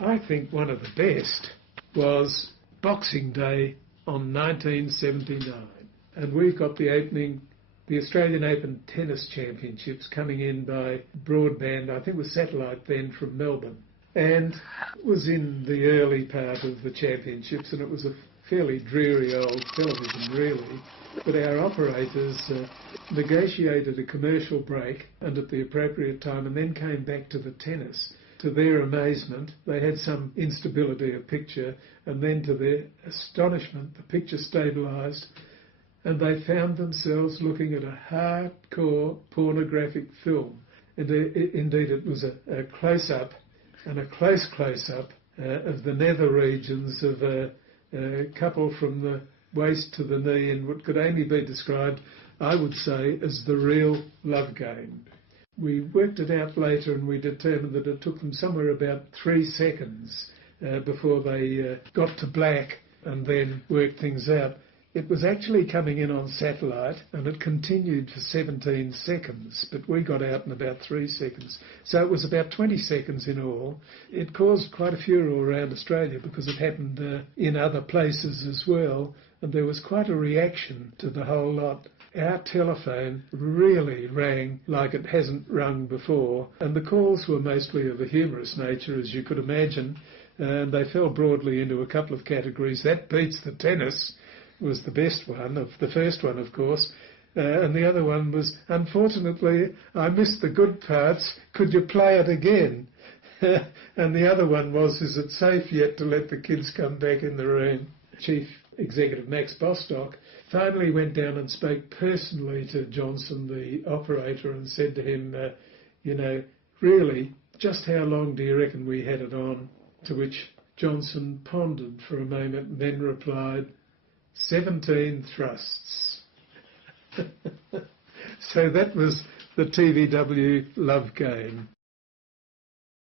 I think one of the best was Boxing Day on 1979. And we've got the Australian Open Tennis Championships coming in by broadband, I think it was satellite then, from Melbourne. And it was in the early part of the championships, and it was a fairly dreary old television, really. But our operators negotiated a commercial break and at the appropriate time, and then came back to the tennis. To their amazement, they had some instability of picture, and then to their astonishment, the picture stabilised, and they found themselves looking at a hardcore pornographic film. And indeed, it was a close-up, and a close close-up of the nether regions of a couple from the waist to the knee in what could only be described, I would say, as the real love game. We worked it out later, and we determined that it took them somewhere about 3 seconds before they got to black and then worked things out. It was actually coming in on satellite, and it continued for 17 seconds, but we got out in about 3 seconds. So it was about 20 seconds in all. It caused quite a furor around Australia because it happened in other places as well, and there was quite a reaction to the whole lot. Our telephone really rang like it hasn't rung before, and the calls were mostly of a humorous nature, as you could imagine, and they fell broadly into a couple of categories. That beats the tennis was the best one, of the first one, of course, and the other one was, unfortunately, I missed the good parts, could you play it again? And the other one was, is it safe yet to let the kids come back in the room? Chief Executive Max Bostock finally went down and spoke personally to Johnson, the operator, and said to him, really, just how long do you reckon we had it on? To which Johnson pondered for a moment and then replied, 17 thrusts. So that was the TVW love game.